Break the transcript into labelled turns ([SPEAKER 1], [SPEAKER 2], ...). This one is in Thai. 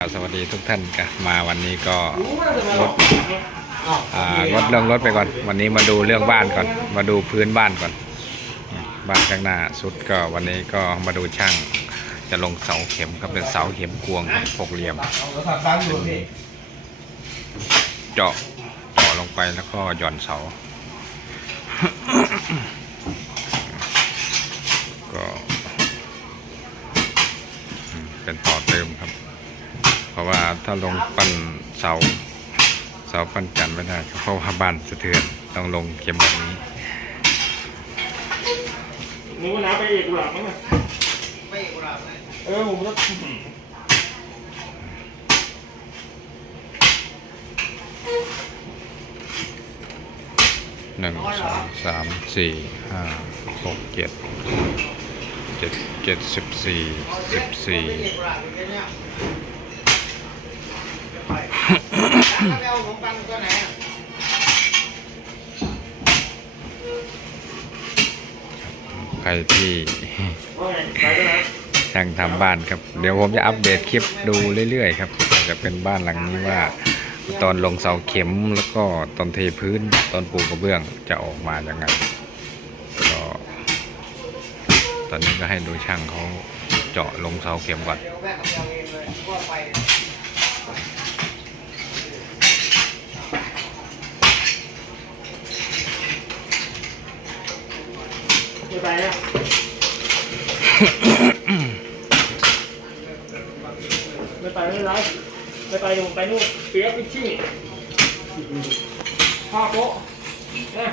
[SPEAKER 1] สวัสดีทุกท่านกันมาวันนี้ก็งดอ่างดเรื่องรถไปก่อน วันนี้มาดูเรื่องบ้านก่อน มาดูพื้นบ้านก่อน บ้านข้างหน้าสุดก็วันนี้ก็มาดูช่างจะลงเสาเข็มครับเป็นเสาเข็มกวงหกเหลี่ยมเจาะต่อลงไปแล้วก็หย่อนเสา ก็ เป็นต่อเติมครับ ราะว่าถ้าลงปั้นเสาเสาปั้นจันทร์ไม่ได้เพราะว่าบ้านสะเทือนต้องลงเข็มแบบนี้
[SPEAKER 2] นึกว่าน้าไปเอกกุหลาบมั้งน่ะ
[SPEAKER 3] ไม่กุหลาบเลย
[SPEAKER 2] เออผมก็
[SPEAKER 1] หนึ่งสองสามสี่ห้าหกเจ็ดเจ็ดเจ็ดสิบสี่สิบสี่
[SPEAKER 3] ไม่กุหลาบอยู่ เอาขนมปังตัวไหนอะ
[SPEAKER 1] ใครที่
[SPEAKER 2] ว่าไงไปแล้วนะ
[SPEAKER 1] ช่างทำบ้านครับ เดี๋ยวผมจะอัปเดตคลิปดูเรื่อยๆครับจะเป็นบ้านหลังนี้ว่า ตอนลงเสาเข็มแล้วก็ตอนเทพื้นตอนปูกระเบื้องจะออกมายังไงก็ตอนนี้ก็ให้ดูช่างเขาเจาะลงเสาเข็มก่อน
[SPEAKER 3] เดี๋ยวแม่กับเราเองว่าไป
[SPEAKER 2] ไม่ไปนะไม่ไปไม่เป็นไรไม่ไปเดี๋ยวผมไปนู่นเปียกพิชชิ่งพ่อโป๊ะนะ